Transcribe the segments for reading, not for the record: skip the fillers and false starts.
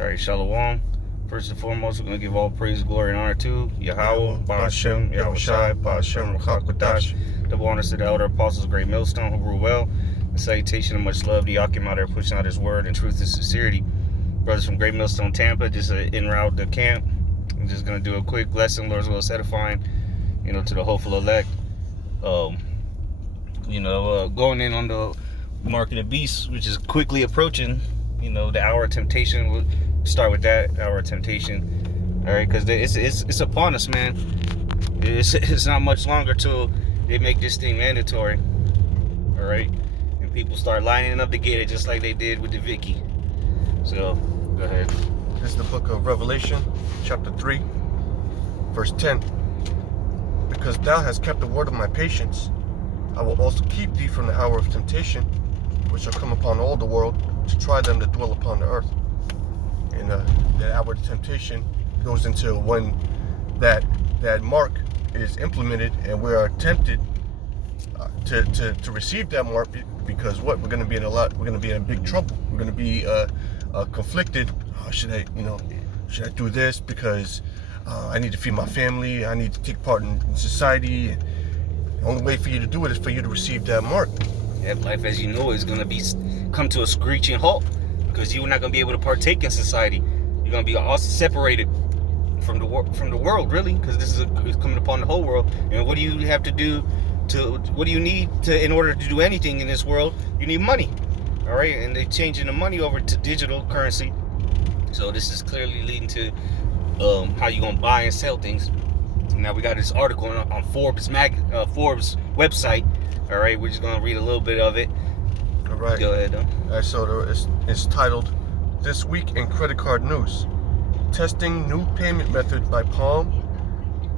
All right, Shalom. First and foremost, we're going to give all praise, glory, and honor to Yahweh, Ba'ashem, Yahushai, Ba'ashem, Ruach Kodash. Double honors to the elder apostles, Great Millstone, who rule well. A salutation and much love to Yakim out there pushing out his word in truth and sincerity. Brothers from Great Millstone, Tampa, just en route to camp. I'm just going to do a quick lesson, Lord's will edifying, to the hopeful elect. Going in on the mark of the beast, which is quickly approaching. The hour of temptation. We'll start with that hour of temptation. All right, because it's upon us, man. It's not much longer till they make this thing mandatory. All right, and people start lining up to get it, just like they did with the Vicky. So go ahead. This is the book of Revelation, chapter 3, verse 10. Because thou hast kept the word of my patience, I will also keep thee from the hour of temptation, which shall come upon all the world, to try them that dwell upon the earth. And that hour of temptation goes into when that mark is implemented, and we are tempted to receive that mark, because we're going to be in big trouble. We're going to be conflicted. Should I do this because I need to feed my family? I need to take part in society. And the only way for you to do it is for you to receive that mark. Yeah, life as you know is going to come to a screeching halt, because you're not going to be able to partake in society. You're going to be all separated from the world, really, because this is coming upon the whole world. And what do you have to do what do you need in order to do anything in this world? You need money. All right, and they're changing the money over to digital currency. So this is clearly leading to how you're going to buy and sell things. Now we got this article on Forbes website. All right, we're just going to read a little bit of it. All right. Go ahead, though. All right, so it's titled, This Week in Credit Card News. Testing New Payment Method by Palm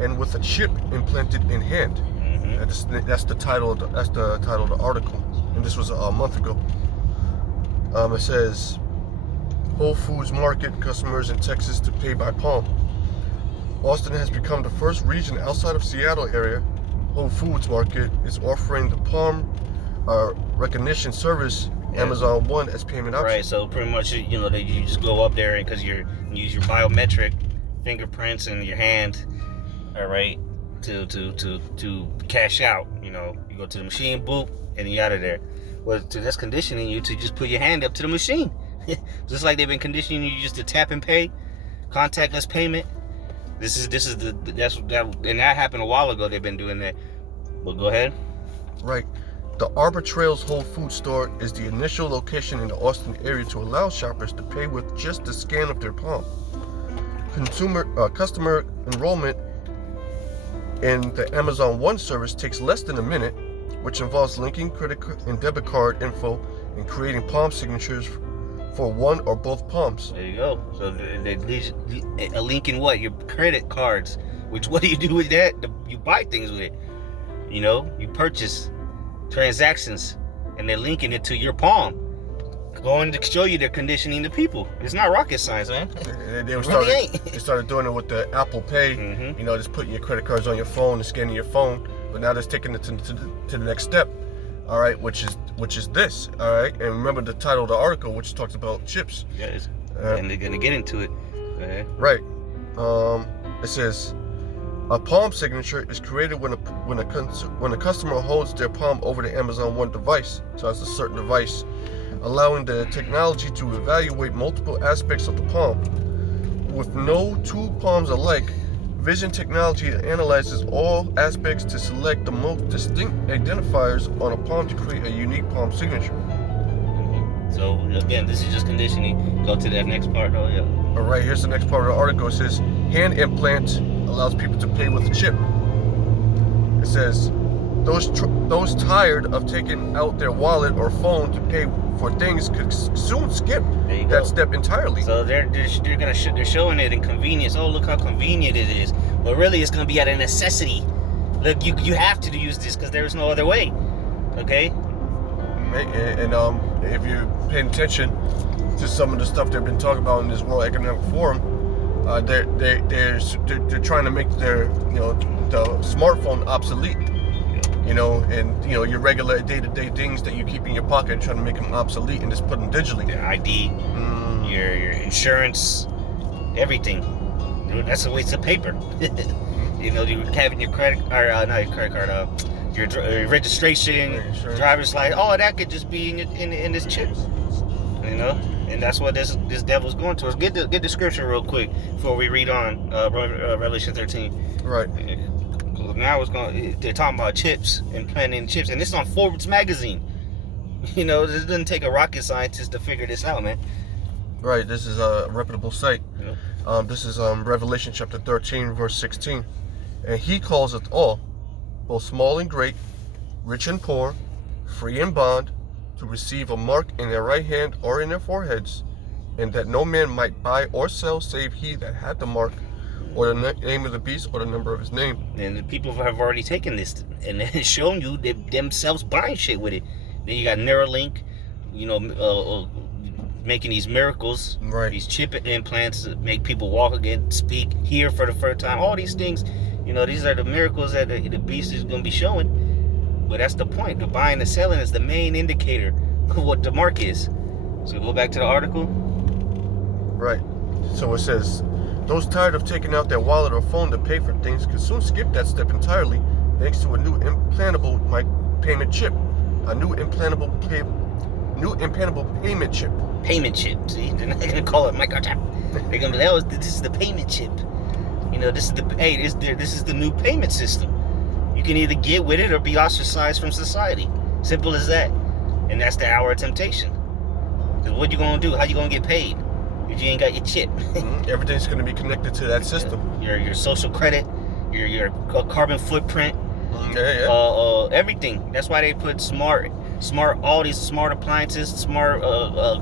and with a Chip Implanted in Hand. Mm-hmm. That's the title of the article. And this was a month ago. It says, Whole Foods Market customers in Texas to pay by Palm. Austin has become the first region outside of Seattle area. Whole Foods Market is offering the Palm recognition service, Amazon One, as payment option. Right, so pretty much, you just go up there, and because you use your biometric fingerprints and your hand, all right, to cash out. You go to the machine, boop, and you're out of there. Well, that's conditioning you to just put your hand up to the machine, just like they've been conditioning you just to tap and pay, contactless payment. And that happened a while ago. They've been doing that. But go ahead. Right. The Arbor Trails Whole Foods store is the initial location in the Austin area to allow shoppers to pay with just the scan of their palm. Customer enrollment in the Amazon One service takes less than a minute, which involves linking credit and debit card info and creating palm signatures for one or both palms. There you go. So they a link in what? Your credit cards. Which, what do you do with that? You buy things with it. You purchase transactions, and they're linking it to your palm. Going to show you they're conditioning the people. It's not rocket science, man. They started doing it with the Apple Pay. Mm-hmm. Just putting your credit cards on your phone and scanning your phone. But now they're taking it to the next step. All right, which is this. All right, and remember the title of the article, which talks about chips. Yes, and they're gonna get into it. Right. It says, a palm signature is created when a customer holds their palm over the Amazon One device. So that's a certain device, allowing the technology to evaluate multiple aspects of the palm. With no two palms alike, vision technology analyzes all aspects to select the most distinct identifiers on a palm to create a unique palm signature. So again, this is just conditioning. Go to that next part, though. Yeah. All right, here's the next part of the article. It says, hand implant allows people to pay with a chip. It says, those tired of taking out their wallet or phone to pay for things could soon skip that step entirely. So they're showing it in convenience. Oh, look how convenient it is. But really, it's going to be out of necessity. Look, you have to use this because there's no other way. Okay. And if you're paying attention to some of the stuff they've been talking about in this World Economic Forum, they're trying to make their the smartphone obsolete. Your regular day-to-day things that you keep in your pocket, trying to make them obsolete and just put them digitally. The ID. your insurance, everything. Dude, that's a waste of paper. You know, you having your credit or not your credit card, your registration, driver's license, all of that could just be in this chip. You know, and that's what this devil's going towards. Get the scripture real quick before we read on Revelation 13. Right. Now they're talking about chips and planting chips, and this is on Forbes magazine. You know, this doesn't take a rocket scientist to figure this out, man. Right. This is a reputable site. Yeah. This is Revelation chapter 13, verse 16, and he calls it all, both small and great, rich and poor, free and bond, to receive a mark in their right hand or in their foreheads, and that no man might buy or sell save he that had the mark, or the name of the beast, or the number of his name. And the people have already taken this and shown you themselves buying shit with it. Then you got Neuralink, you know, making these miracles, right? These chip implants that make people walk again, speak, hear for the first time. All these things, you know, these are the miracles that the beast is going to be showing. But that's the point. The buying and selling is the main indicator of what the mark is. So go back to the article. Right. So it says, those tired of taking out their wallet or phone to pay for things can soon skip that step entirely thanks to a new implantable payment chip. A new implantable payment chip. Payment chip. See, they're not gonna call it microchip. They're gonna be this is the payment chip. You know, this is the new payment system. You can either get with it or be ostracized from society. Simple as that. And that's the hour of temptation. Because what you gonna do? How you gonna get paid if you ain't got your chip? Everything's gonna be connected to that system. Your social credit, your carbon footprint, everything. That's why they put smart, all these smart appliances, smart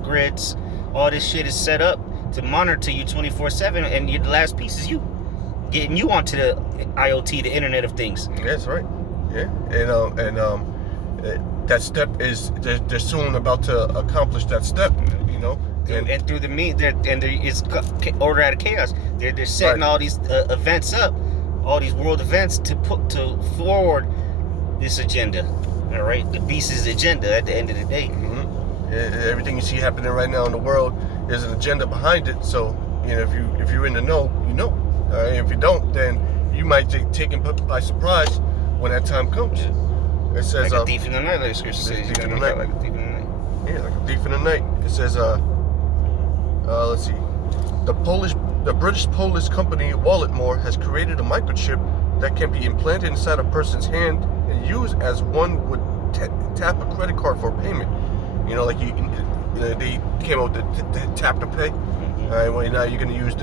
grids. All this shit is set up to monitor you 24/7, and the last piece is you. Getting you onto the IoT, the Internet of Things. That's right. Yeah, and that step is they're soon about to accomplish that step. You know, and through the it's order out of chaos. They're setting all these events up, all these world events to forward this agenda. All right, the beast's agenda. At the end of the day, everything you see happening right now in the world is an agenda behind it. So you know, if you're in the know, you know. If you don't, then you might get taken by surprise when that time comes. It says, like a thief in the night, like the scripture says. Like a thief in the night. Yeah, like a thief in the night. It says, let's see. The British Polish company Walletmore has created a microchip that can be implanted inside a person's hand and used as one would tap a credit card for payment. You know, like they came out with the tap to pay. All right, well now you're gonna use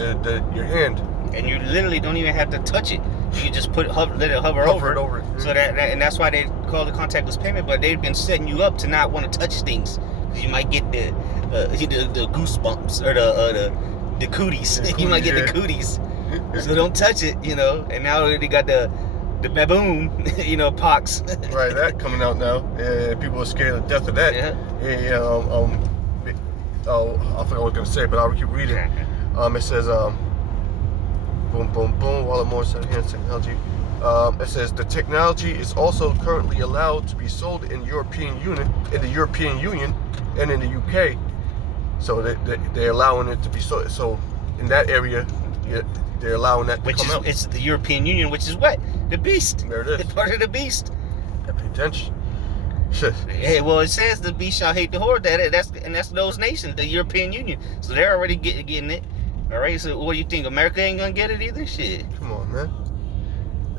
your hand. And you literally don't even have to touch it. You can just let it hover over it. So and that's why they call it contactless payment. But they've been setting you up to not want to touch things, because you might get the goosebumps or the cooties. You might get the cooties. So don't touch it, you know. And now they got the baboon, you know, pox. Right, that coming out now. Yeah, people are scared to death of that. Yeah. I forgot what I was gonna say, but I'll keep reading. It says boom, boom, boom. Walletmore enhanced technology. It says the technology is also currently allowed to be sold in the European Union, and in the UK. So they're allowing it to be sold. So in that area, they're allowing that to come out. It's the European Union, which is what? The beast. There it is. It's part of the beast. Pay attention. Hey, well, it says the beast shall hate the horde. That's those nations, the European Union. So they're already getting it. All right, so what do you think? America ain't gonna get it either? Shit. Come on, man.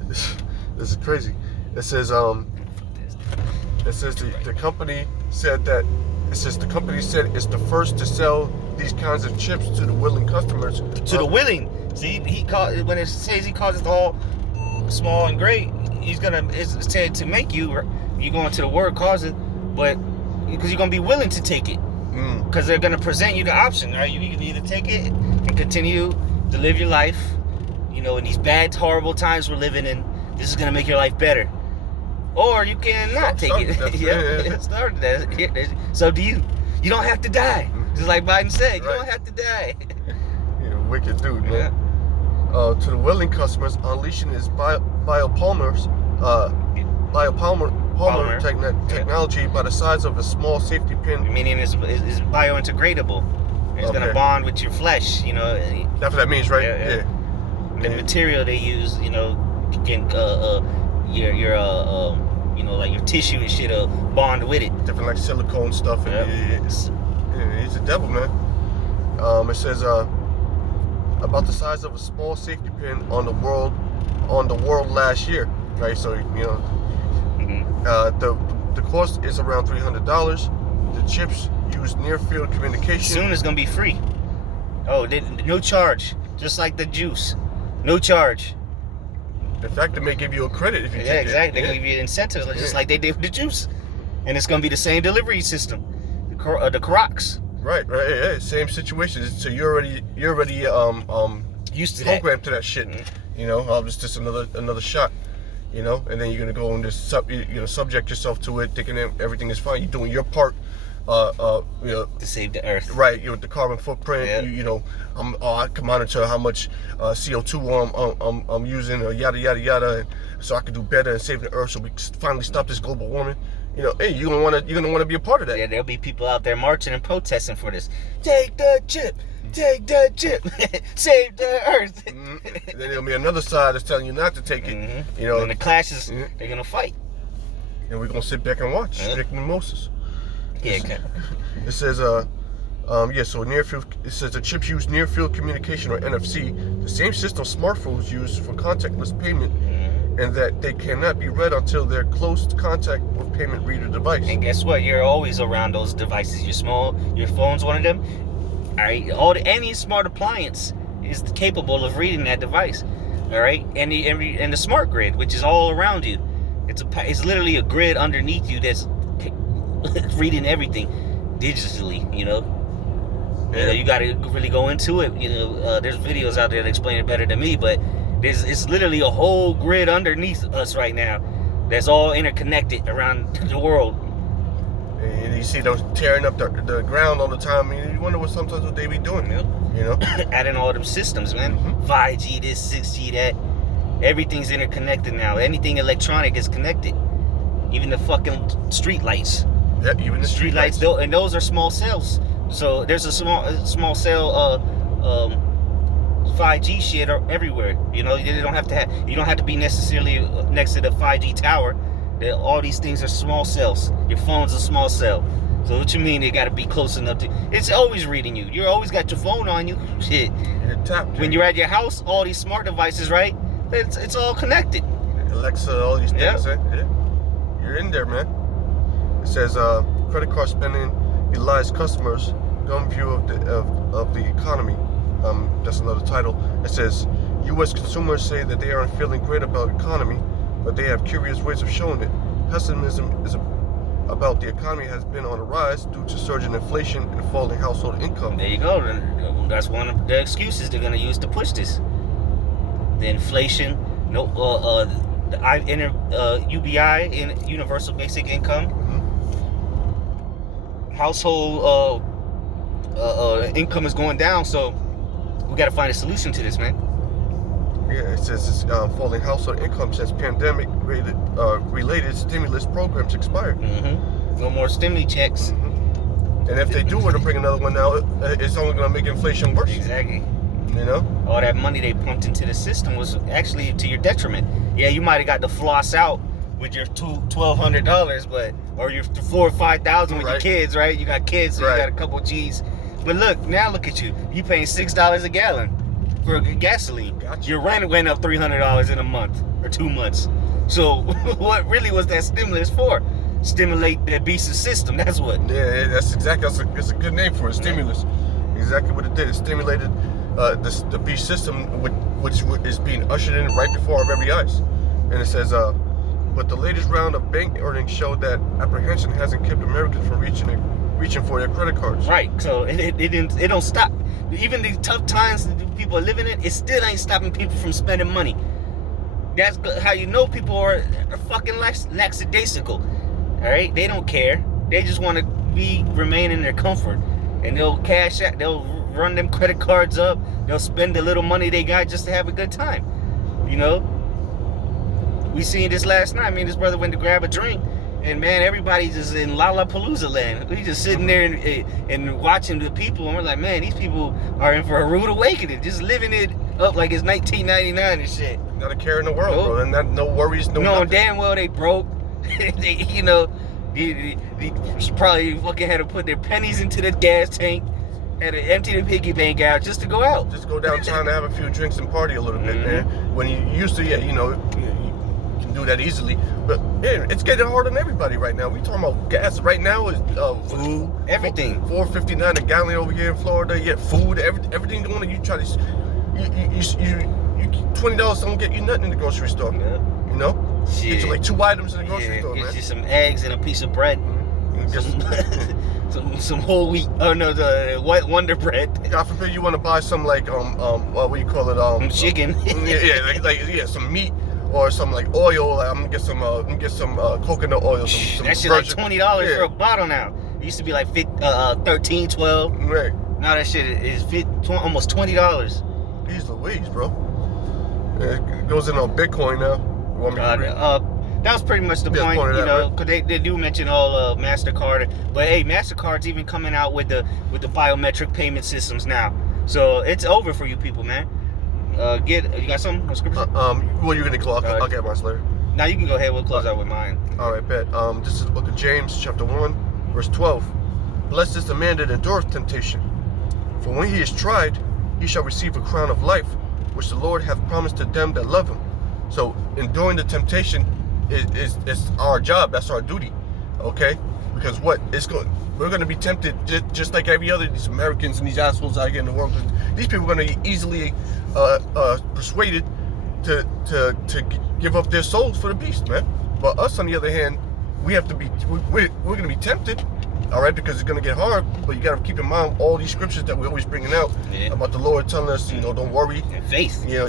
This is crazy. It says the company said that it's the first to sell these kinds of chips to the willing customers. To the willing. See, when it says he calls it all small and great, it's said to make you going to the word cause it, but because you're gonna be willing to take it. Because they're going to present you the option, right? You can either take it and continue to live your life, you know, in these bad, horrible times we're living in. This is going to make your life better. Or you can not take it. Yeah. Start that. So do you. You don't have to die. Just like Biden said, you don't have to die. You're a wicked dude, man. To the willing customers, unleashing his biopolymer technology by the size of a small safety pin. Meaning it's biointegratable. It's gonna Okay. bond with your flesh. You know, That's what that means, right? Yeah. the Yeah. material they use. You know, can your you know, like your tissue and shit bond with it. Different like silicone stuff. And he's a devil, man. It says about the size of a small safety pin on the world last year, right? So you know, the cost is around $300. The chips use near field communication. Soon it's gonna be free. Oh, no charge, just like the juice, no charge. In fact, they may give you a credit if you take it. Exactly. They're gonna give you incentives, just like they did with the juice, and it's gonna be the same delivery system. The Crocs. Right. Yeah, same situation. So you're already Used to programmed to that shit. You know, it's just another shot. You know, and then you're gonna go and just subject yourself to it, thinking that everything is fine. You're doing your part. You know, to save the earth. Right, you know, the carbon footprint. Yeah. You know, I can monitor how much CO2 I'm using, or yada yada yada, and so I can do better and save the earth. So we finally stop this global warming. You know, hey, you're gonna wanna be a part of that. Yeah, there'll be people out there marching and protesting for this. Take the chip. Take the chip. Save the earth. And then there'll be another side that's telling you not to take it. You know, and the clashes, they're gonna fight. And we're gonna sit back and watch, drink mimosas. Yeah, okay. It says, so near field. It says the chips use near field communication, or NFC, the same system smartphones use for contactless payment, and that they cannot be read until they're close to contact with payment reader device. And guess what? You're always around those devices. Your phone's one of them. All right, any smart appliance is capable of reading that device. All right, and the smart grid, which is all around you. It's literally a grid underneath you that's reading everything digitally. You know, you got to really go into it. You know, there's videos out there that explain it better than me, but it's literally a whole grid underneath us right now that's all interconnected around the world. And you see those tearing up the ground all the time. I mean, you wonder what they be doing. Yep. You know, adding all them systems, man. 5G, this, 6G, that. Everything's interconnected now. Anything electronic is connected. Even the fucking street lights. Yeah, even the street lights. And those are small cells. So there's a small cell 5G shit everywhere. You know, you don't have to be necessarily next to the 5G tower. All these things are small cells. Your phone's a small cell. So what you mean they got to be close enough to? It's always reading you. You always got your phone on you. Shit. You're tapped. When you're at your house, all these smart devices, right? It's all connected. Alexa, all these things. Yeah. You're in there, man. It says credit card spending belies customers' dumb view of the economy. That's another title. It says U.S. consumers say that they aren't feeling great about the economy, but they have curious ways of showing it. Pessimism about the economy has been on the rise due to surging inflation and falling household income. There you go. That's one of the excuses they're gonna use to push this. The inflation, UBI, in Universal Basic Income, household income is going down, so we got to find a solution to this, man. Yeah, it says it's falling household income since pandemic-related stimulus programs expired. No more stimuli checks. And if they do were to bring another one out, it's only going to make inflation worse. Exactly. You know? All that money they pumped into the system was actually to your detriment. Yeah, you might have got to floss out with your $1,200, or your $4,000 or $5,000 with your kids, right? You got kids, so you got a couple G's. But look at you. You paying $6 a gallon for gasoline. Gotcha. Your rent went up $300 in a month or 2 months. So what really was that stimulus for? Stimulate the beast system. That's what. Yeah, that's a good name for it. Stimulus. Exactly what it did. It stimulated the beast system, which is being ushered in right before our very eyes. And it says, but the latest round of bank earnings showed that apprehension hasn't kept Americans from reaching for their credit cards. Right. So it don't stop. Even the tough times that people are living in, it still ain't stopping people from spending money. That's how you know people are fucking lackadaisical. All right, they don't care. They just want to remain in their comfort, and they'll cash out. They'll run them credit cards up. They'll spend the little money they got just to have a good time. You know, we seen this last night. Me and this brother went to grab a drink, And man, everybody's just in Lollapalooza land. We just sitting there and watching the people, and we're like, man, these people are in for a rude awakening, just living it up like it's 1999 and shit. Not a care in the world, bro. And no worries, no Knowing nothing. damn well they broke. They, they probably fucking had to put their pennies into the gas tank, had to empty the piggy bank out just to go out. Just go downtown and have a few drinks and party a little bit, man. When you used to, you can do that easily. But yeah, it's getting hard on everybody right now. We talking about gas right now is Food, everything. $4.59 a gallon over here in Florida. Yeah, food, everything going on. You try to, you $20 don't get you nothing in the grocery store. Yeah. You know, Shit. get you like 2 items in the grocery store, Get man. you some eggs and a piece of bread. Just, some whole wheat. Oh no, the white Wonder Bread. God forbid you want to buy some like what do you call it? Chicken. yeah, some meat or some like oil. Like, I'm gonna get some coconut oil. Some That shit like $20 for a bottle now. It used to be like $13, $12. Right. Now that shit is almost $20. Jeez Louise, bro. It goes in on Bitcoin now. You want me to read? That was pretty much the point, of that, because they do mention all MasterCard, but hey, MasterCard's even coming out with the biometric payment systems now, so it's over for you people, man. You got something on scripture? Well, you're gonna close. I'll get mine later. Now you can go ahead. We'll close out with mine. All right, bet. This is the book of James, chapter 1, verse 12. Blessed is the man that endureth temptation, for when he is tried, he shall receive a crown of life, which the Lord hath promised to them that love him. So, enduring the temptation is our job. That's our duty. Okay? Because we're going to be tempted just like every other these Americans and these assholes out here in the world. These people are going to be easily persuaded to give up their souls for the beast, man. But us, on the other hand, we have to be. We're going to be tempted. All right, because it's going to get hard, but you got to keep in mind all these scriptures that we're always bringing out about the Lord telling us, don't worry. And faith. You're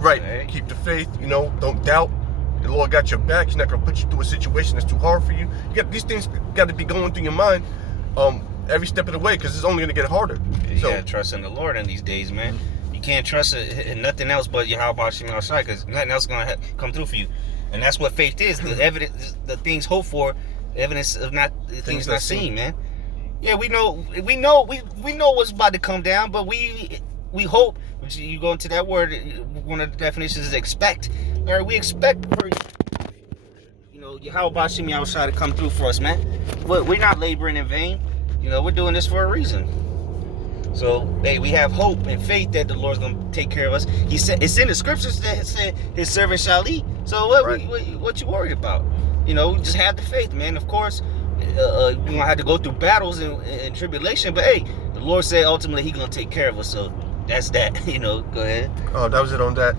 right. Right. Keep the faith, don't doubt. The Lord got your back. He's not going to put you through a situation that's too hard for you. These things got to be going through your mind every step of the way, because it's only going to get harder. You got to trust in the Lord in these days, man. You can't trust in nothing else but Yahweh Shem outside, because nothing else is going to come through for you. And that's what faith is, the evidence, the things hoped for, evidence of things not seen, man. Yeah, we know what's about to come down, but we hope. You go into that word, one of the definitions is expect. All right, we expect for Yahweh Shem outside to come through for us, man. But we're not laboring in vain. We're doing this for a reason. So, hey, we have hope and faith that the Lord's gonna take care of us. He said it's in the scriptures that said His servant shall eat. So what you worried about? Just have the faith, man. Of course, you're gonna have to go through battles and tribulation, but hey, the Lord said ultimately He's gonna take care of us. So that's that. Go ahead. Oh, that was it on that.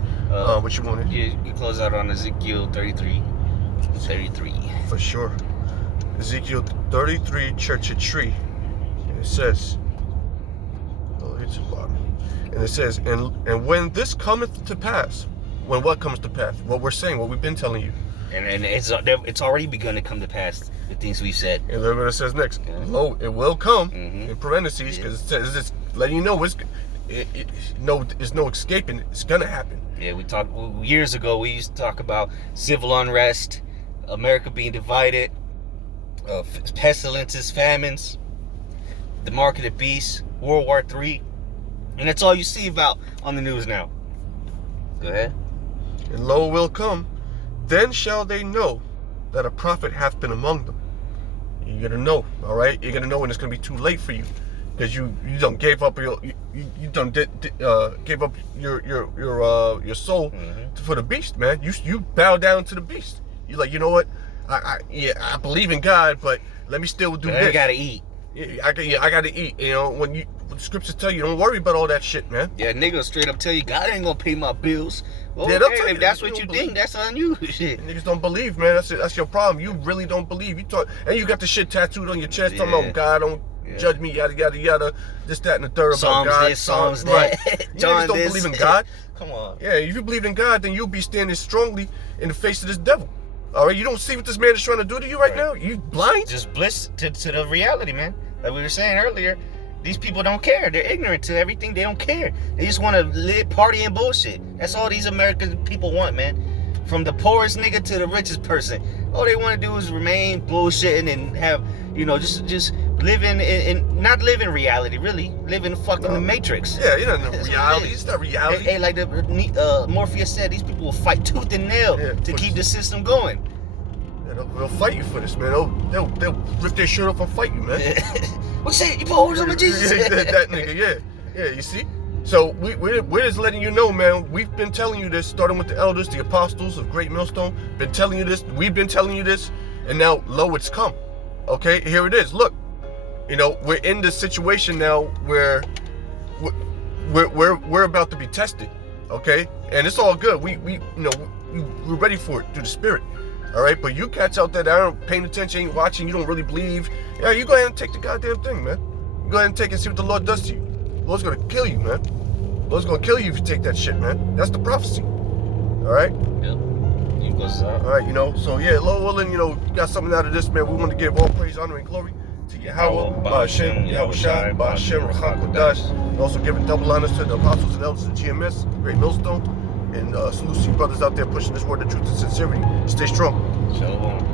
What you wanted? You close out on Ezekiel 33. For sure. Ezekiel 33, church of tree. And it says, and it says, and when this cometh to pass, when what comes to pass? What we're saying, what we've been telling you. And it's already begun to come to pass, the things we've said. And look what it says next. Lo, it will come, in parentheses, because it says it's letting you know there's no escaping. It's going to happen. Yeah, we talked years ago. We used to talk about civil unrest, America being divided, pestilences, famines, the mark of the beast, World War III, and that's all you see about on the news now. Go ahead. And lo, will come, then shall they know that a prophet hath been among them. You're gonna know, all right. You're gonna know when it's gonna be too late for you, because you done gave up gave up your soul for the beast, man. You bow down to the beast. You're like, you know what? I believe in God, but let me still do this. I gotta eat. I gotta eat. When the scriptures tell you, don't worry about all that shit, man. Yeah, niggas straight up tell you God ain't gonna pay my bills. Well, yeah, okay, if that's what you think, that's on you. Shit. Niggas don't believe, man. That's your problem. You really don't believe. And you got the shit tattooed on your chest talking about God don't judge me, yada yada yada, this, that, and the third Psalms about God. This, Psalms right. that. You niggas don't believe in God. Come on. Yeah, if you believe in God, then you'll be standing strongly in the face of this devil. All right, you don't see what this man is trying to do to you right now? You blind? Just bliss to the reality, man. Like we were saying earlier, these people don't care. They're ignorant to everything. They don't care. They just want to live, party, and bullshit. That's all these American people want, man. from the poorest nigga to the richest person. All they want to do is remain bullshitting and have, just living in not living reality, really. Living fucking the Matrix. Yeah, you don't know reality. It's not reality. Hey, like Morpheus said, these people will fight tooth and nail to keep the system going. Yeah, they'll fight you for this, man. They'll rip their shirt off and fight you, man. What you say? You put orders on my Jesus? That nigga, yeah. You see? So we're just letting you know, man. We've been telling you this, starting with the elders, the apostles of Great Millstone. Been telling you this. We've been telling you this, and now lo, it's come. Okay, here it is. Look, we're in this situation now where we're about to be tested. Okay, and it's all good. We're ready for it through the Spirit. All right, but you cats out there that aren't paying attention, ain't watching, you don't really believe. Yeah, you go ahead and take the goddamn thing, man. You go ahead and take it and see what the Lord does to you. The Lord's gonna kill you, man. The Lord's gonna kill you if you take that shit, man. That's the prophecy. All right. Yep. All right, so yeah, Lord willing, you got something out of this, man. We want to give all praise, honor, and glory to Yahweh, Ba'ashem, Yahushua, Ba'ashem, Ruach HaKodesh. And also giving double honors to the apostles and elders of GMS, Great Millstone, and salute to you brothers out there pushing this word of truth and sincerity. Stay strong. Shalom.